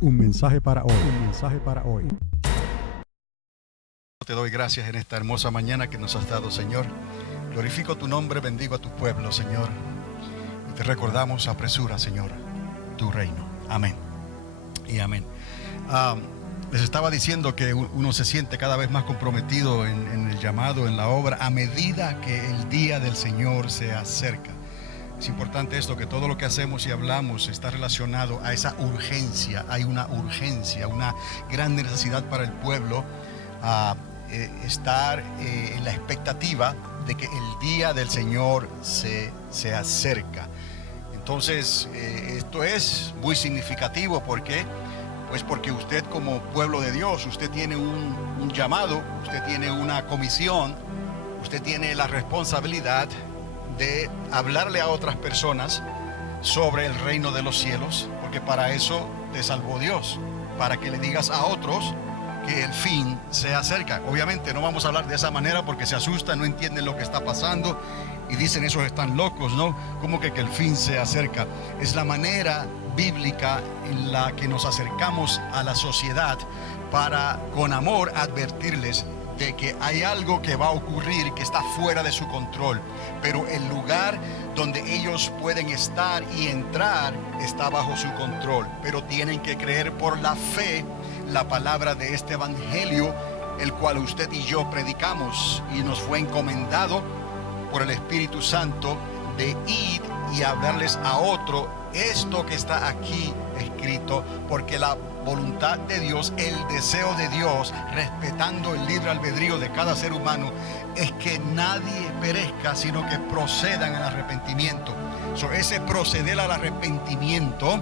Un mensaje para hoy. Un mensaje para hoy. Te doy gracias en esta hermosa mañana que nos has dado, Señor. Glorifico tu nombre, bendigo a tu pueblo, Señor. Y te recordamos, apresura, Señor, tu reino. Amén y amén. Les estaba diciendo que uno se siente cada vez más comprometido en el llamado, en la obra, a medida que el día del Señor se acerca. Es importante esto, que todo lo que hacemos y hablamos está relacionado a esa urgencia. Hay una urgencia, una gran necesidad para el pueblo a estar en la expectativa de que el día del Señor se acerca. Entonces, esto es muy significativo. ¿Por qué? Pues porque usted, como pueblo de Dios, usted tiene un llamado, usted tiene una comisión, usted tiene la responsabilidad de hablarle a otras personas sobre el reino de los cielos, porque para eso te salvó Dios, para que le digas a otros que el fin se acerca. Obviamente no vamos a hablar de esa manera porque se asustan, no entienden lo que está pasando y dicen: esos están locos, ¿no? ¿Cómo que el fin se acerca? Es la manera bíblica en la que nos acercamos a la sociedad para, con amor, advertirles de que hay algo que va a ocurrir que está fuera de su control, pero el lugar donde ellos pueden estar y entrar está bajo su control. Pero tienen que creer por la fe la palabra de este evangelio, el cual usted y yo predicamos, y nos fue encomendado por el Espíritu Santo de ir y hablarles a otro esto que está aquí escrito, porque la voluntad de Dios, el deseo de Dios, respetando el libre albedrío de cada ser humano, es que nadie perezca, sino que procedan al arrepentimiento. Ese proceder al arrepentimiento,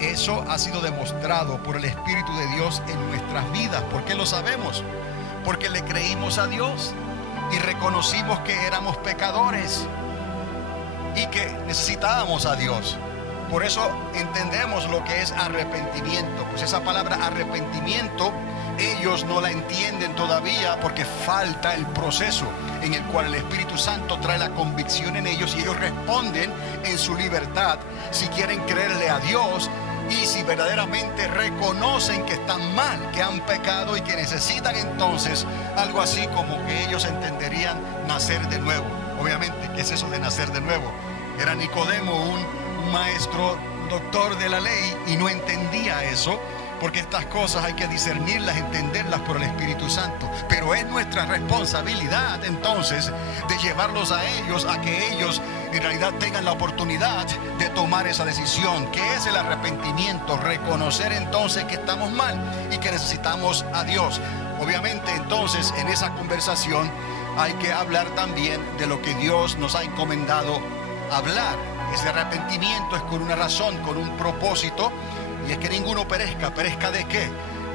eso ha sido demostrado por el Espíritu de Dios en nuestras vidas. ¿Por qué lo sabemos? Porque le creímos a Dios y reconocimos que éramos pecadores y que necesitábamos a Dios. Por eso entendemos lo que es arrepentimiento. Pues esa palabra arrepentimiento, ellos no la entienden todavía porque falta el proceso en el cual el Espíritu Santo trae la convicción en ellos y ellos responden en su libertad si quieren creerle a Dios y si verdaderamente reconocen que están mal, que han pecado y que necesitan entonces algo así como que ellos entenderían nacer de nuevo. Obviamente, ¿qué es eso de nacer de nuevo? Era Nicodemo, un maestro, doctor de la ley, y no entendía eso, porque estas cosas hay que discernirlas, entenderlas por el Espíritu Santo. Pero es nuestra responsabilidad entonces de llevarlos a ellos, a que ellos en realidad tengan la oportunidad de tomar esa decisión, que es el arrepentimiento, reconocer entonces que estamos mal y que necesitamos a Dios. Obviamente entonces en esa conversación hay que hablar también de lo que Dios nos ha encomendado hablar. Ese arrepentimiento es con una razón, con un propósito, y es que ninguno perezca. ¿Perezca de qué?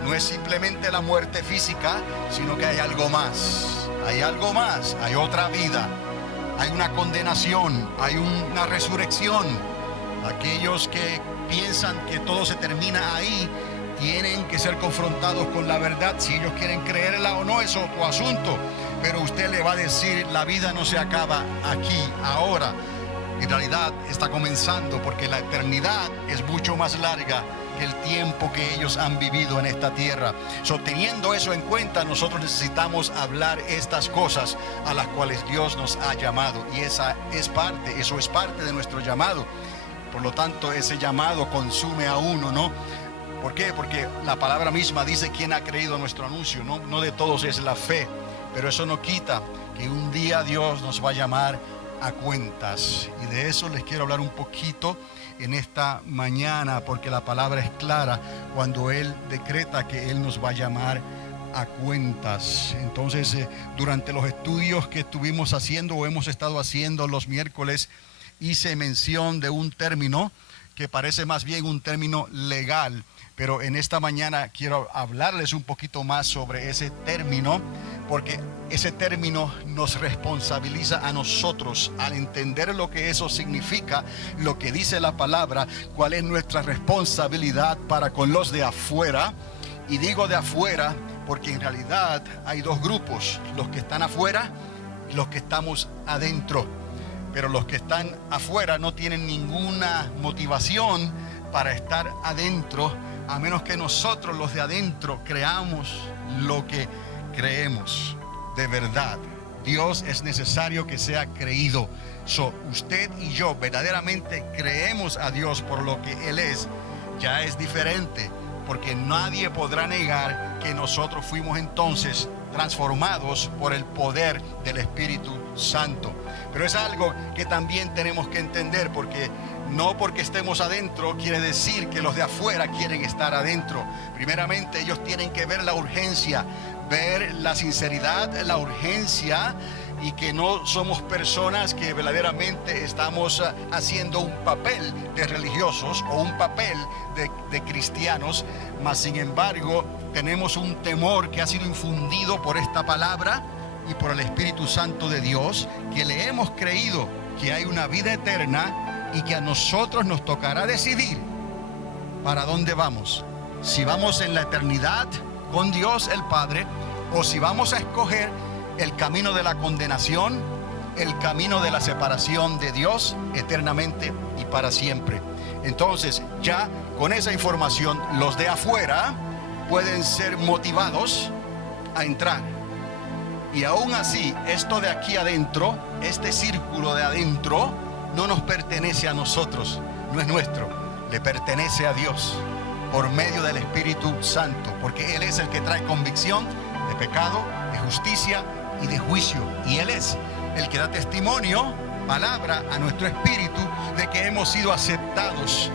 No es simplemente la muerte física, sino que hay algo más. Hay algo más, hay otra vida, hay una condenación, hay una resurrección. Aquellos que piensan que todo se termina ahí tienen que ser confrontados con la verdad. Si ellos quieren creerla o no, es otro asunto, pero usted le va a decir: la vida no se acaba aquí, ahora. En realidad está comenzando, porque la eternidad es mucho más larga que el tiempo que ellos han vivido en esta tierra. Teniendo eso en cuenta, nosotros necesitamos hablar estas cosas a las cuales Dios nos ha llamado, y eso es parte de nuestro llamado. Por lo tanto, ese llamado consume a uno, ¿no? ¿Por qué? Porque la palabra misma dice quién ha creído nuestro anuncio, ¿no? No de todos es la fe, pero eso no quita que un día Dios nos va a llamar a cuentas, y de eso les quiero hablar un poquito en esta mañana, porque la palabra es clara cuando Él decreta que Él nos va a llamar a cuentas. Entonces, durante los estudios que estuvimos haciendo o hemos estado haciendo los miércoles, hice mención de un término que parece más bien un término legal, pero en esta mañana quiero hablarles un poquito más sobre ese término, porque ese término nos responsabiliza a nosotros al entender lo que eso significa, lo que dice la palabra, cuál es nuestra responsabilidad para con los de afuera. Y digo de afuera porque en realidad hay dos grupos: los que están afuera y los que estamos adentro. Pero los que están afuera no tienen ninguna motivación para estar adentro a menos que nosotros los de adentro creamos lo que creemos de verdad. Dios es necesario que sea creído. Usted y yo verdaderamente creemos a Dios por lo que Él es. Ya es diferente, porque nadie podrá negar que nosotros fuimos entonces transformados por el poder del Espíritu Santo. Pero es algo que también tenemos que entender, porque no porque estemos adentro quiere decir que los de afuera quieren estar adentro. Primeramente, ellos tienen que ver la urgencia, ver la sinceridad, la urgencia, y que no somos personas que verdaderamente estamos haciendo un papel de religiosos o un papel de cristianos, mas sin embargo tenemos un temor que ha sido infundido por esta palabra y por el Espíritu Santo de Dios, que le hemos creído que hay una vida eterna y que a nosotros nos tocará decidir para dónde vamos. Si vamos en la eternidad con Dios el Padre, o si vamos a escoger el camino de la condenación, el camino de la separación de Dios eternamente y para siempre. Entonces, ya con esa información, los de afuera pueden ser motivados a entrar. Y aún así, esto de aquí adentro, este círculo de adentro, no nos pertenece a nosotros, no es nuestro, le pertenece a Dios por medio del Espíritu Santo, porque Él es el que trae convicción de pecado, de justicia y de juicio, y Él es el que da testimonio, palabra a nuestro espíritu de que hemos sido aceptados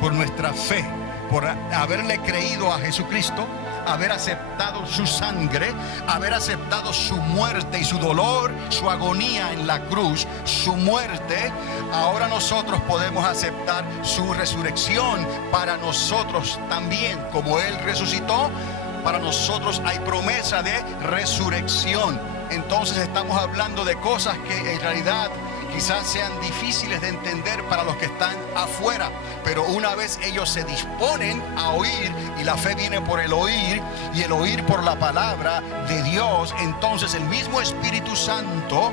por nuestra fe, por haberle creído a Jesucristo, haber aceptado su sangre, haber aceptado su muerte y su dolor, su agonía en la cruz, su muerte. Ahora nosotros podemos aceptar su resurrección para nosotros también. Como Él resucitó, para nosotros hay promesa de resurrección. Entonces estamos hablando de cosas que en realidad quizás sean difíciles de entender para los que están afuera, pero una vez ellos se disponen a oír, y la fe viene por el oír, y el oír por la palabra de Dios, entonces el mismo Espíritu Santo,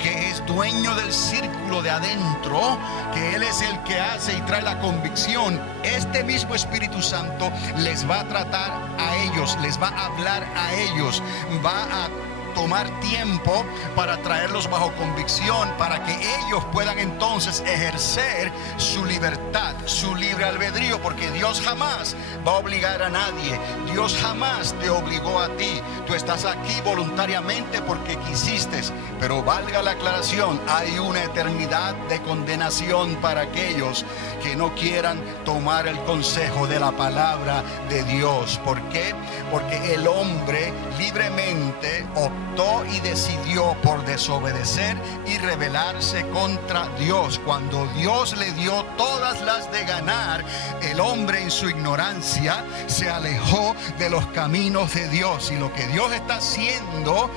que es dueño del círculo de adentro, que Él es el que hace y trae la convicción, este mismo Espíritu Santo les va a tratar a ellos, les va a hablar a ellos, va a tomar tiempo para traerlos bajo convicción, para que ellos puedan entonces ejercer su libertad, su libre albedrío, porque Dios jamás va a obligar a nadie. Dios jamás te obligó a ti. Tú estás aquí voluntariamente porque quisiste, pero valga la aclaración, hay una eternidad de condenación para aquellos que no quieran tomar el consejo de la palabra de Dios. ¿Por qué? Porque el hombre libremente optó y decidió por desobedecer y rebelarse contra Dios. Cuando Dios le dio todas las de ganar, el hombre en su ignorancia se alejó de los caminos de Dios. Y lo que Dios está haciendo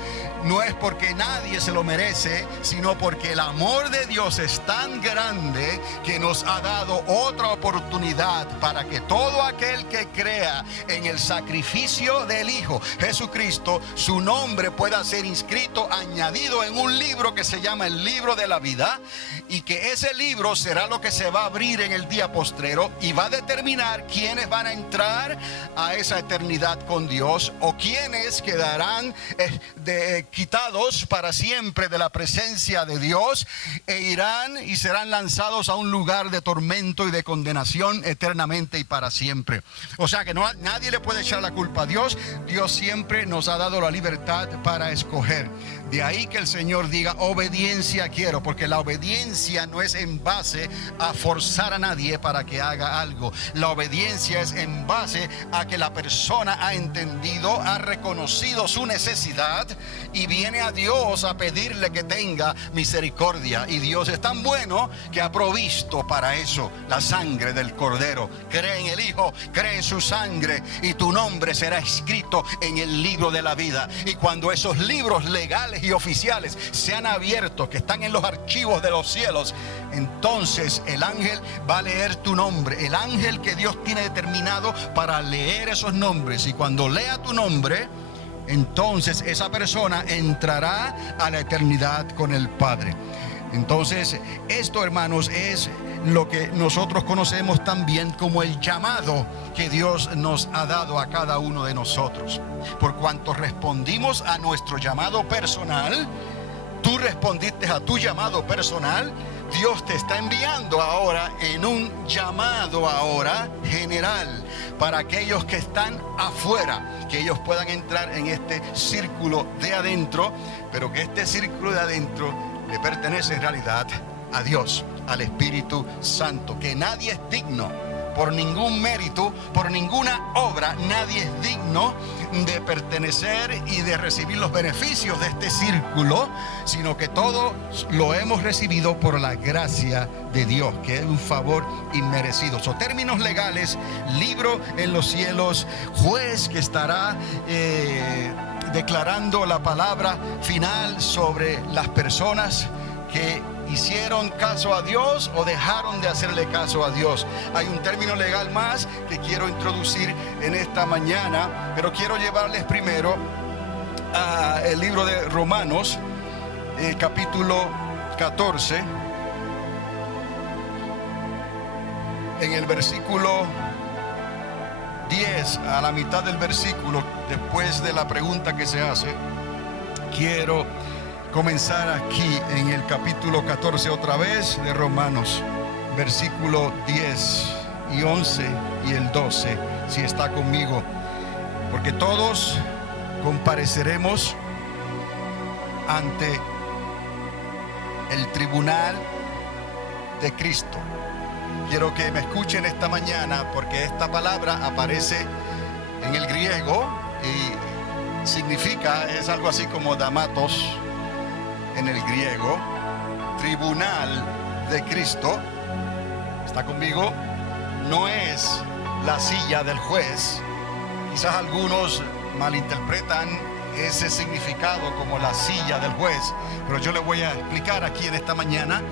no es porque nadie se lo merece, sino porque el amor de Dios es tan grande que nos ha dado otra oportunidad para que todo aquel que crea en el sacrificio del Hijo Jesucristo, su nombre pueda ser inscrito, añadido en un libro que se llama el libro de la vida, y que ese libro será lo que se va a abrir en el día postrero y va a determinar quiénes van a entrar a esa eternidad con Dios, o quiénes quedarán quitados para siempre de la presencia de Dios e irán y serán lanzados a un lugar de tormento y de condenación eternamente y para siempre. O sea que nadie le puede echar la culpa a Dios. Dios siempre nos ha dado la libertad para escoger. De ahí que el Señor diga: obediencia quiero, porque la obediencia no es en base a forzar a nadie para que haga algo. La obediencia es en base a que la persona ha entendido, ha reconocido su necesidad y viene a Dios a pedirle que tenga misericordia. Y Dios es tan bueno que ha provisto para eso la sangre del Cordero. Cree en el Hijo, cree en su sangre, y tu nombre será escrito en el libro de la vida. Y cuando esos libros legales y oficiales sean abiertos, que están en los archivos de los cielos, entonces el ángel va a leer tu nombre, el ángel que Dios tiene determinado para leer esos nombres. Y cuando lea tu nombre, entonces esa persona entrará a la eternidad con el Padre. Entonces, esto, hermanos, es lo que nosotros conocemos también como el llamado que Dios nos ha dado a cada uno de nosotros. Por cuanto respondimos a nuestro llamado personal, tú respondiste a tu llamado personal, Dios te está enviando ahora en un llamado ahora general para aquellos que están afuera, que ellos puedan entrar en este círculo de adentro, pero que este círculo de adentro le pertenece en realidad a Dios, al Espíritu Santo, que nadie es digno, por ningún mérito, por ninguna obra, nadie es digno de pertenecer y de recibir los beneficios de este círculo, sino que todo lo hemos recibido por la gracia de Dios, que es un favor inmerecido. Son términos legales: libro en los cielos, juez que estará declarando la palabra final sobre las personas que hicieron caso a Dios o dejaron de hacerle caso a Dios. Hay un término legal más que quiero introducir en esta mañana, pero quiero llevarles primero al libro de Romanos, capítulo 14, en el versículo 10, a la mitad del versículo, después de la pregunta que se hace, quiero comenzar aquí en el capítulo 14 otra vez de Romanos, versículo 10 y 11 y el 12, si está conmigo, porque todos compareceremos ante el tribunal de Cristo. Quiero que me escuchen esta mañana, porque esta palabra aparece en el griego y significa, es algo así como damatos en el griego, tribunal de Cristo. ¿Está conmigo? No es la silla del juez. Quizás algunos malinterpretan ese significado como la silla del juez, pero yo les voy a explicar aquí en esta mañana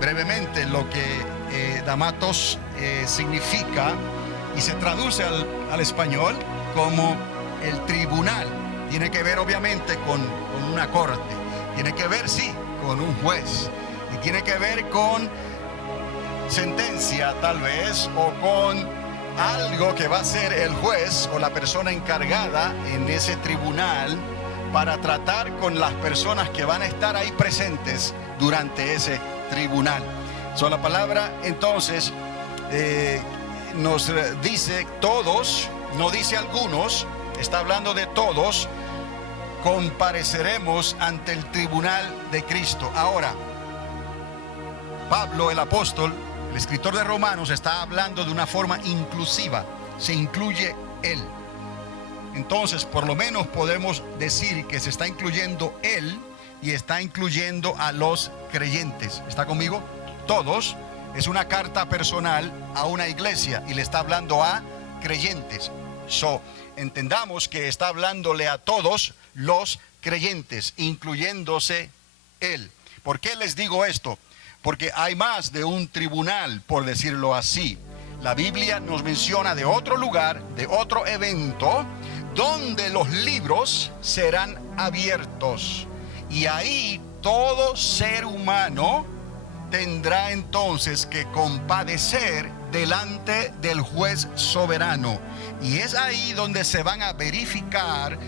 brevemente lo que damatos significa, y se traduce al español como el tribunal. Tiene que ver obviamente con una corte, tiene que ver, sí, con un juez, y tiene que ver con sentencia tal vez, o con algo que va a hacer el juez o la persona encargada en ese tribunal para tratar con las personas que van a estar ahí presentes durante ese tribunal. La palabra entonces nos dice todos, no dice algunos, está hablando de todos, compareceremos ante el tribunal de Cristo. Ahora, Pablo el apóstol, el escritor de Romanos, está hablando de una forma inclusiva, se incluye él. Entonces, por lo menos podemos decir que se está incluyendo él y está incluyendo a los creyentes. ¿Está conmigo? Todos. Es una carta personal a una iglesia y le está hablando a creyentes. Entendamos que está hablándole a todos los creyentes, incluyéndose él. ¿Por qué les digo esto? Porque hay más de un tribunal, por decirlo así. La Biblia nos menciona de otro lugar, de otro evento, donde los libros serán abiertos. Y ahí todo ser humano tendrá entonces que compadecer delante del juez soberano. Y es ahí donde se van a verificar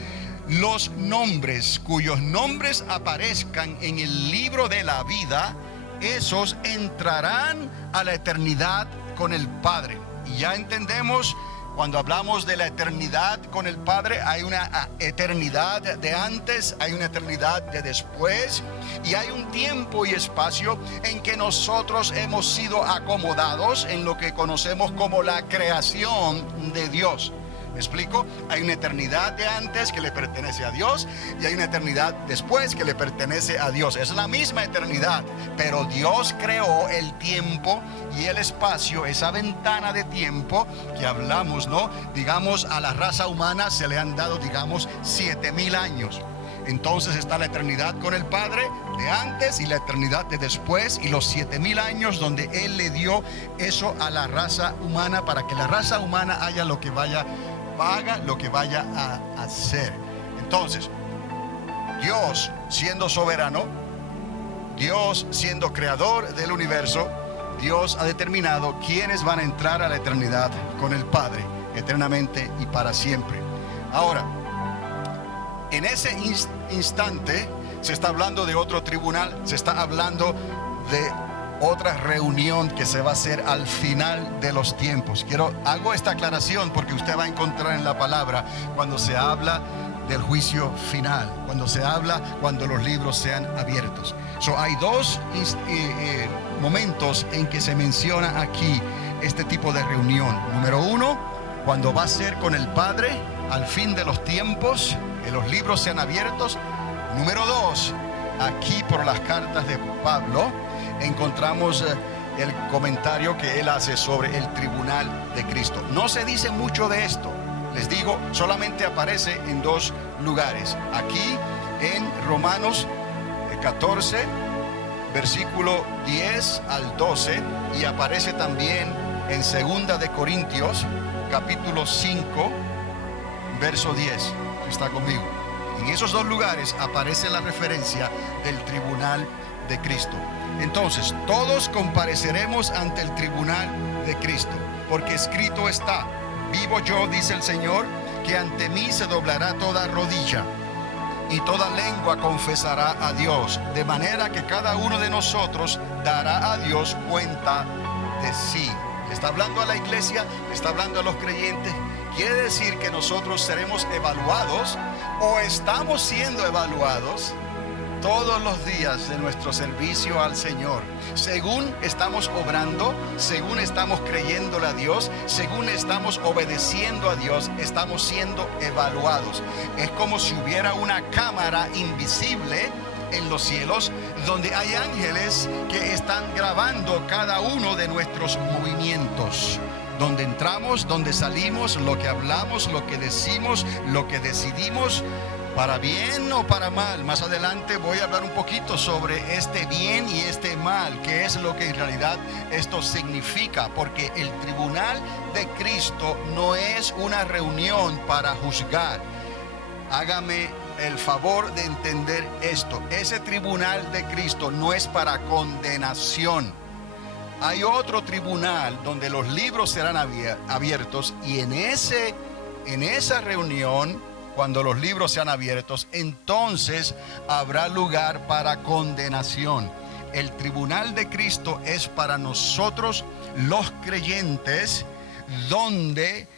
los nombres, cuyos nombres aparezcan en el libro de la vida. Esos entrarán a la eternidad con el Padre. Y ya entendemos, cuando hablamos de la eternidad con el Padre, hay una eternidad de antes, hay una eternidad de después, y hay un tiempo y espacio en que nosotros hemos sido acomodados en lo que conocemos como la creación de Dios. ¿Me explico? Hay una eternidad de antes que le pertenece a Dios, y hay una eternidad después que le pertenece a Dios. Es la misma eternidad, pero Dios creó el tiempo y el espacio, esa ventana de tiempo que hablamos, ¿no? Digamos, a la raza humana se le han dado, digamos, 7,000 años. Entonces está la eternidad con el Padre de antes y la eternidad de después, y los 7,000 años donde Él le dio eso a la raza humana para que la raza humana haga lo que vaya a hacer. Entonces, Dios, siendo soberano, Dios, siendo creador del universo, Dios ha determinado quiénes van a entrar a la eternidad con el Padre, eternamente y para siempre. Ahora, en ese instante se está hablando de otro tribunal, se está hablando de otra reunión que se va a hacer al final de los tiempos. Hago esta aclaración porque usted va a encontrar en la palabra cuando se habla del juicio final, cuando los libros sean abiertos. Hay dos momentos en que se menciona aquí este tipo de reunión. Número uno, cuando va a ser con el Padre al fin de los tiempos, que los libros sean abiertos. Número dos, aquí por las cartas de Pablo encontramos el comentario que él hace sobre el tribunal de Cristo. No se dice mucho de esto, les digo, solamente aparece en dos lugares. Aquí en Romanos 14, versículo 10 al 12, y aparece también en 2 de Corintios, capítulo 5, verso 10. Está conmigo. En esos dos lugares aparece la referencia del tribunal de Cristo. Entonces, todos compareceremos ante el tribunal de Cristo, porque escrito está: vivo yo, dice el Señor, que ante mí se doblará toda rodilla y toda lengua confesará a Dios, de manera que cada uno de nosotros dará a Dios cuenta de sí. Está hablando a la iglesia, está hablando a los creyentes. Quiere decir que nosotros seremos evaluados, o estamos siendo evaluados todos los días de nuestro servicio al Señor. Según estamos obrando, según estamos creyéndole a Dios, según estamos obedeciendo a Dios, estamos siendo evaluados. Es como si hubiera una cámara invisible en los cielos, donde hay ángeles que están grabando cada uno de nuestros movimientos. Donde entramos, donde salimos, lo que hablamos, lo que decimos, lo que decidimos, para bien o para mal. Más adelante voy a hablar un poquito sobre este bien y este mal, qué es lo que en realidad esto significa, porque el tribunal de Cristo no es una reunión para juzgar. Hágame el favor de entender esto. Ese tribunal de Cristo no es para condenación. Hay otro tribunal donde los libros serán abiertos, y en esa reunión, cuando los libros sean abiertos, entonces habrá lugar para condenación. El tribunal de Cristo es para nosotros los creyentes, donde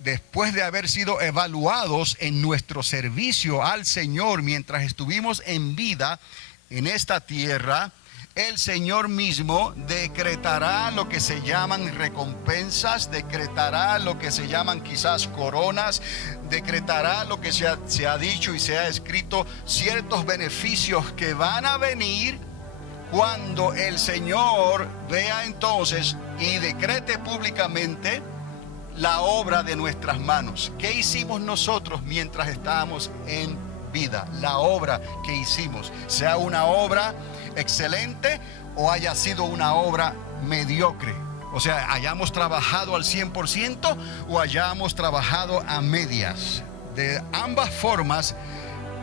después de haber sido evaluados en nuestro servicio al Señor mientras estuvimos en vida en esta tierra, el Señor mismo decretará lo que se llaman recompensas, decretará lo que se llaman quizás coronas, decretará lo que se ha dicho y se ha escrito, ciertos beneficios que van a venir cuando el Señor vea entonces y decrete públicamente la obra de nuestras manos. ¿Qué hicimos nosotros mientras estábamos en vida? La obra que hicimos, sea una obra excelente o haya sido una obra mediocre. O sea, hayamos trabajado al 100% o hayamos trabajado a medias. De ambas formas,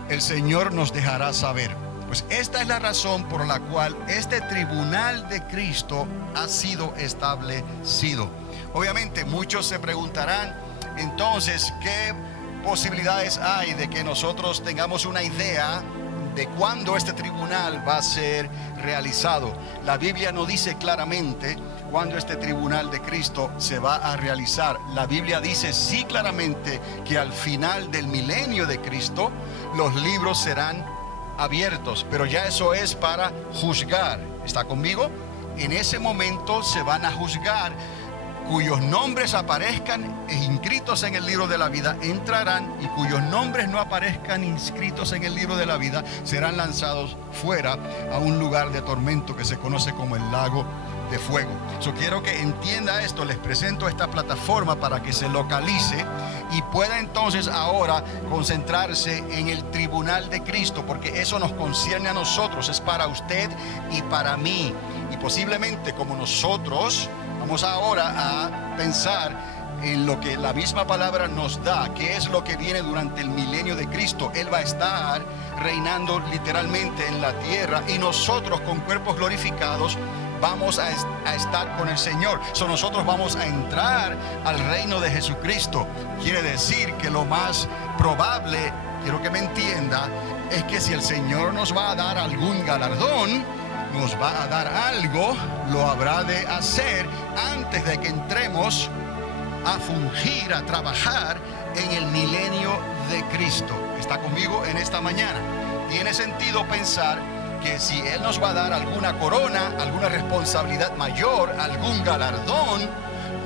el Señor nos dejará saber. Pues esta es la razón por la cual este tribunal de Cristo ha sido establecido. Obviamente, muchos se preguntarán, entonces, ¿qué posibilidades hay de que nosotros tengamos una idea de cuándo este tribunal va a ser realizado? La Biblia no dice claramente cuándo este tribunal de Cristo se va a realizar. La Biblia dice sí claramente que al final del milenio de Cristo los libros serán abiertos, pero ya eso es para juzgar. ¿Está conmigo? En ese momento se van a juzgar. Cuyos nombres aparezcan inscritos en el libro de la vida entrarán, y cuyos nombres no aparezcan inscritos en el libro de la vida serán lanzados fuera a un lugar de tormento que se conoce como el lago de fuego. Quiero que entienda esto. Les presento esta plataforma para que se localice y pueda entonces ahora concentrarse en el tribunal de Cristo, porque eso nos concierne a nosotros, es para usted y para mí. Y posiblemente como nosotros vamos ahora a pensar en lo que la misma palabra nos da, que es lo que viene durante el milenio de Cristo. Él va a estar reinando literalmente en la tierra y nosotros con cuerpos glorificados vamos a estar con el Señor. Nosotros vamos a entrar al reino de Jesucristo. Quiere decir que lo más probable, quiero que me entienda, es que si el Señor nos va a dar algún galardón, nos va a dar algo, lo habrá de hacer antes de que entremos a fungir, a trabajar en el milenio de Cristo. ¿Está conmigo en esta mañana? Tiene sentido pensar que si Él nos va a dar alguna corona, alguna responsabilidad mayor, algún galardón,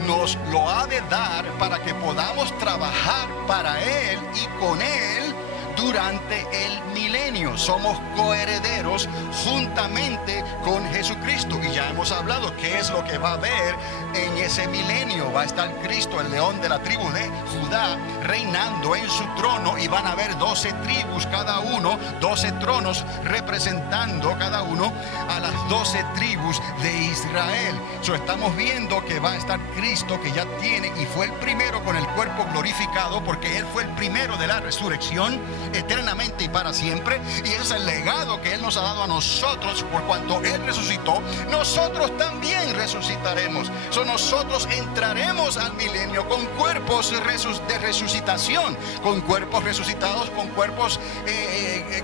nos lo ha de dar para que podamos trabajar para Él y con Él durante el milenio. Somos coherederos juntamente con Jesucristo. Y ya hemos hablado qué es lo que va a haber en ese milenio. Va a estar Cristo, el león de la tribu de Judá, reinando en su trono, y van a haber 12 tribus cada uno, 12 tronos representando cada uno a las 12 tribus de Israel. Estamos viendo que va a estar Cristo, que ya tiene y fue el primero con el cuerpo glorificado, porque Él fue el primero de la resurrección eternamente y para siempre, y ese es el legado que Él nos ha dado a nosotros. Por cuanto Él resucitó, nosotros también resucitaremos. Nosotros entraremos al milenio con cuerpos de resucitación, con cuerpos resucitados, con cuerpos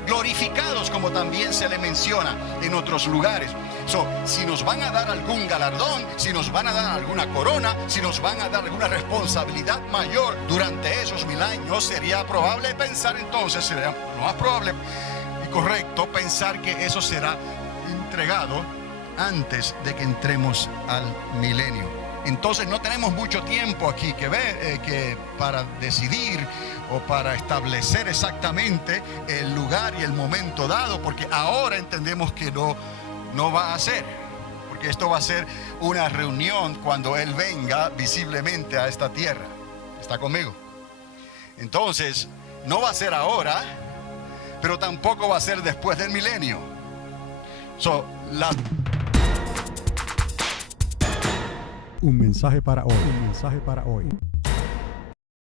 glorificados, como también se le menciona en otros lugares. Si nos van a dar algún galardón, si nos van a dar alguna corona, si nos van a dar alguna responsabilidad mayor durante esos 1000 años, sería probable pensar entonces, sería lo más probable y correcto pensar que eso será entregado antes de que entremos al milenio. Entonces no tenemos mucho tiempo aquí que ver, que para decidir o para establecer exactamente el lugar y el momento dado, porque ahora entendemos que no va a ser, porque esto va a ser una reunión cuando Él venga visiblemente a esta tierra. ¿Está conmigo? Entonces, no va a ser ahora, pero tampoco va a ser después del milenio. Un mensaje para hoy. Un mensaje para hoy.